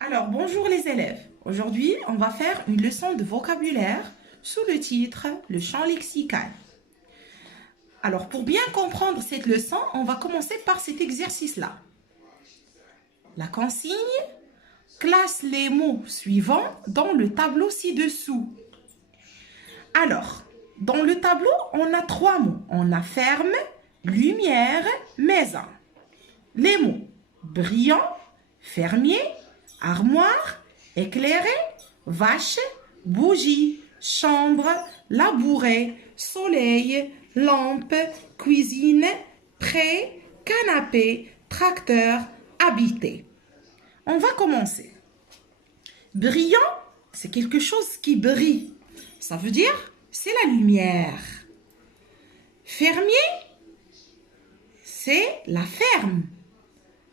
Alors, bonjour les élèves. Aujourd'hui, on va faire une leçon de vocabulaire sous le titre « Le champ lexical ». Alors, pour bien comprendre cette leçon, on va commencer par cet exercice-là. La consigne, classe les mots suivants dans le tableau ci-dessous. Alors, dans le tableau, on a 3 mots. On a ferme, lumière, maison. Les mots brillant, fermier, armoire, éclairé, vache, bougie, chambre, labouret, soleil, lampe, cuisine, prêt, canapé, tracteur, habité. On va commencer. Brillant, c'est quelque chose qui brille. Ça veut dire, c'est la lumière. Fermier, c'est la ferme.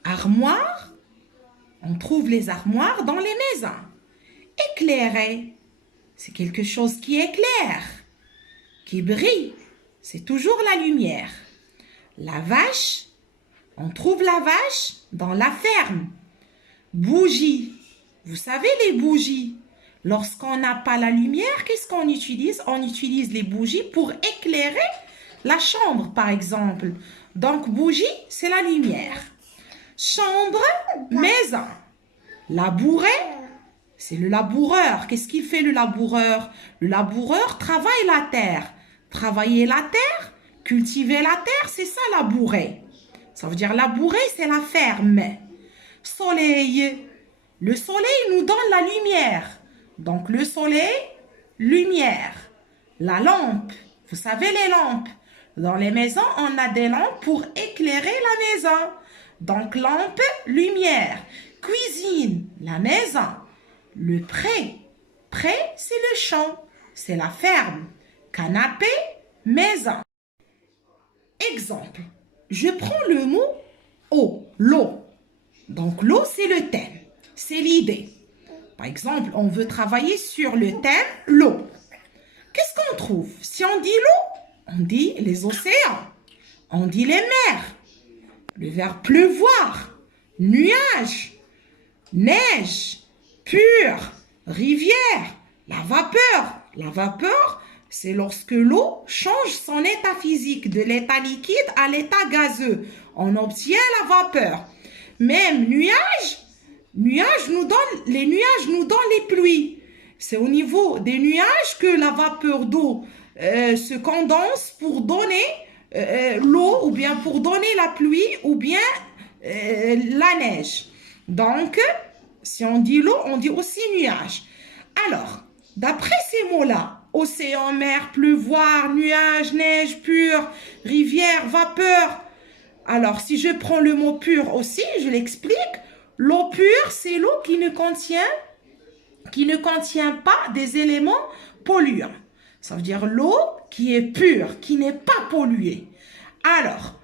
Armoire, on trouve les armoires dans les maisons. Éclairé, c'est quelque chose qui éclaire, qui brille. C'est toujours la lumière. La vache, on trouve la vache dans la ferme. Bougie, vous savez les bougies. Lorsqu'on n'a pas la lumière, qu'est-ce qu'on utilise? On utilise les bougies pour éclairer la chambre, par exemple. Donc, bougie, c'est la lumière. Chambre, maison. Labourer, c'est le laboureur. Qu'est-ce qu'il fait le laboureur? Le laboureur travaille la terre. Travailler la terre, cultiver la terre, c'est ça labourer. Ça veut dire labourer, c'est la ferme. Soleil, le soleil nous donne la lumière. Donc le soleil, lumière. La lampe, vous savez les lampes. Dans les maisons, on a des lampes pour éclairer la maison. Donc lampe, lumière. Cuisine, la maison. Le pré, c'est le champ, c'est la ferme. Canapé, maison. Exemple, je prends le mot eau, l'eau. Donc l'eau, c'est le thème, c'est l'idée. Par exemple, on veut travailler sur le thème l'eau. Qu'est-ce qu'on trouve? Si on dit l'eau, on dit les océans, on dit les mers, le verbe pleuvoir, nuage, neige, pur, rivière, la vapeur. La vapeur, c'est lorsque l'eau change son état physique de l'état liquide à l'état gazeux. On obtient la vapeur. Même les nuages nous donnent les pluies. C'est au niveau des nuages que la vapeur d'eau se condense pour donner l'eau ou bien pour donner la pluie ou bien la neige. Donc, si on dit l'eau, on dit aussi nuage. Alors, d'après ces mots-là, océan, mer, pleuvoir, nuage, neige, pur, rivière, vapeur. Alors, si je prends le mot pur aussi, je l'explique. L'eau pure, c'est l'eau qui ne contient pas des éléments polluants. Ça veut dire l'eau qui est pure, qui n'est pas polluée. Alors,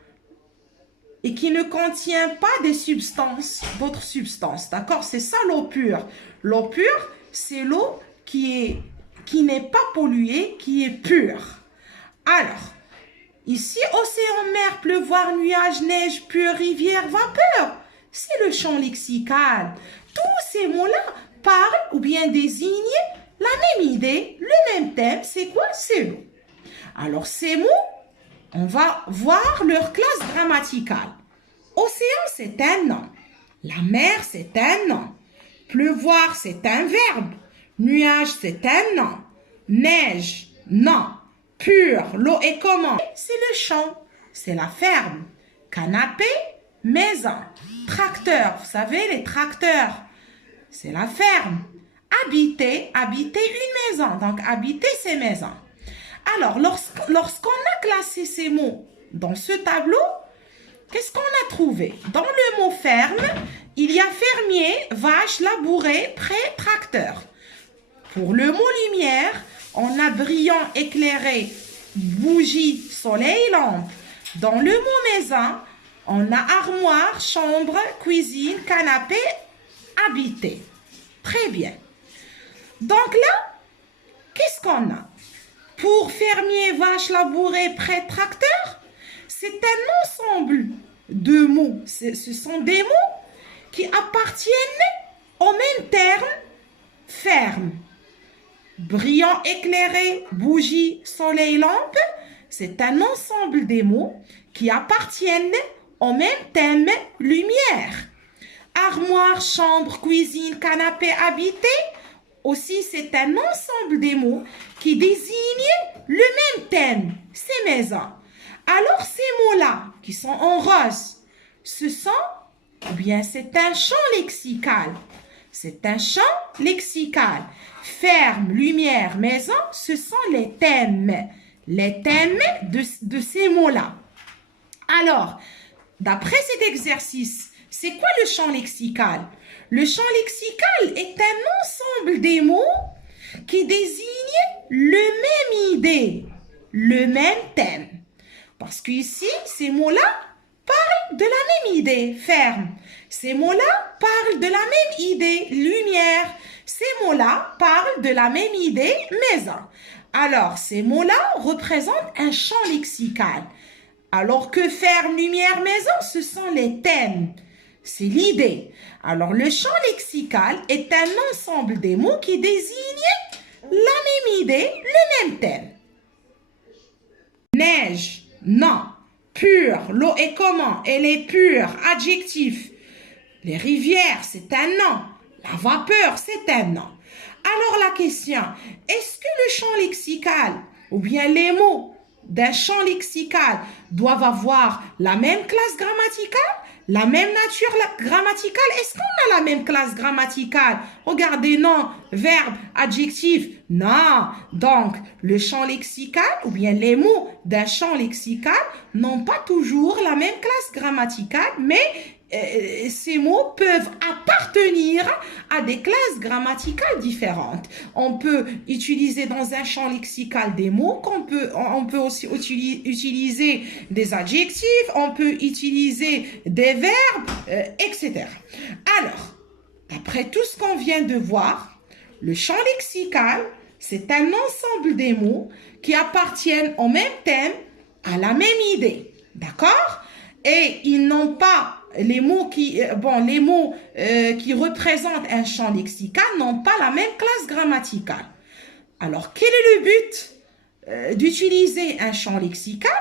et qui ne contient pas des substances, d'autres substances. D'accord? C'est ça l'eau pure. L'eau pure, c'est l'eau qui n'est pas polluée, qui est pure. Alors, ici, océan, mer, pleuvoir, nuage, neige, pure, rivière, vapeur. C'est le champ lexical. Tous ces mots-là parlent ou bien désignent la même idée, le même thème. C'est quoi? C'est l'eau. Alors, ces mots, on va voir leur classe grammaticale. Océan, c'est un nom. La mer, c'est un nom. Pleuvoir, c'est un verbe. Nuage, c'est un nom. Neige, non. Pur, l'eau est comment? C'est le champ, c'est la ferme. Canapé, maison. Tracteur, vous savez, les tracteurs, c'est la ferme. Habiter, une maison. Donc, habiter, c'est maison. Alors, lorsqu'on a classé ces mots dans ce tableau, qu'est-ce qu'on a trouvé? Dans le mot ferme, il y a fermier, vache, labourer, prêt, tracteur. Pour le mot lumière, on a brillant, éclairé, bougie, soleil, lampe. Dans le mot maison, on a armoire, chambre, cuisine, canapé, habité. Très bien. Donc là, qu'est-ce qu'on a? Pour fermier, vache, labourer, prêt, tracteur, c'est un ensemble de mots. Ce sont des mots qui appartiennent Au même terme, ferme. Brillant, éclairé, bougie, soleil, lampe, c'est un ensemble des mots qui appartiennent au même thème, lumière. Armoire, chambre, cuisine, canapé, habité, aussi c'est un ensemble des mots qui désignent le même thème, ces maisons. Alors ces mots-là, qui sont en rose, ce sont, ou bien c'est un champ lexical. C'est un champ lexical. Ferme, lumière, maison, ce sont les thèmes de ces mots-là. Alors, d'après cet exercice, c'est quoi le champ lexical? Le champ lexical est un ensemble des mots qui désignent le même idée, le même thème. Parce qu'ici, ces mots-là parlent de la même idée, ferme. Ces mots-là parlent de la même idée, lumière. Ces mots-là parlent de la même idée, maison. Alors, ces mots-là représentent un champ lexical. Alors que ferme, lumière, maison, ce sont les thèmes. C'est l'idée. Alors, le champ lexical est un ensemble des mots qui désignent la même idée, le même thème. Neige, non. Pure, l'eau est comment? Elle est pure, adjectif. Les rivières, c'est un nom. La vapeur, c'est un nom. Alors la question, est-ce que le champ lexical ou bien les mots d'un champ lexical doivent avoir la même classe grammaticale, la même nature grammaticale? Est-ce qu'on a la même classe grammaticale? Regardez, non, verbe, adjectif, non. Donc, le champ lexical ou bien les mots d'un champ lexical n'ont pas toujours la même classe grammaticale, mais ces mots peuvent appartenir à des classes grammaticales différentes. On peut utiliser dans un champ lexical des mots, on peut aussi utiliser des adjectifs, on peut utiliser des verbes, etc. Alors, d'après tout ce qu'on vient de voir, le champ lexical, c'est un ensemble des mots qui appartiennent au même thème, à la même idée. D'accord? Et ils n'ont pas les mots qui représentent un champ lexical n'ont pas la même classe grammaticale. Alors, quel est le but d'utiliser un champ lexical?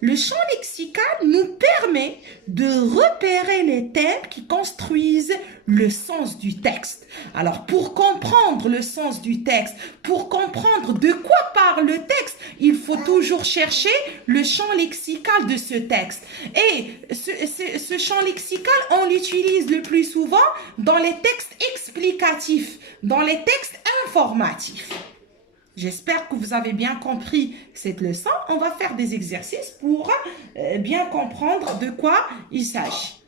Le champ lexical nous permet de repérer les thèmes qui construisent le sens du texte. Alors, pour comprendre le sens du texte, pour comprendre de quoi parle le texte, il faut toujours chercher le champ lexical de ce texte. Et ce champ lexical, on l'utilise le plus souvent dans les textes explicatifs, dans les textes informatifs. J'espère que vous avez bien compris cette leçon. On va faire des exercices pour bien comprendre de quoi il s'agit.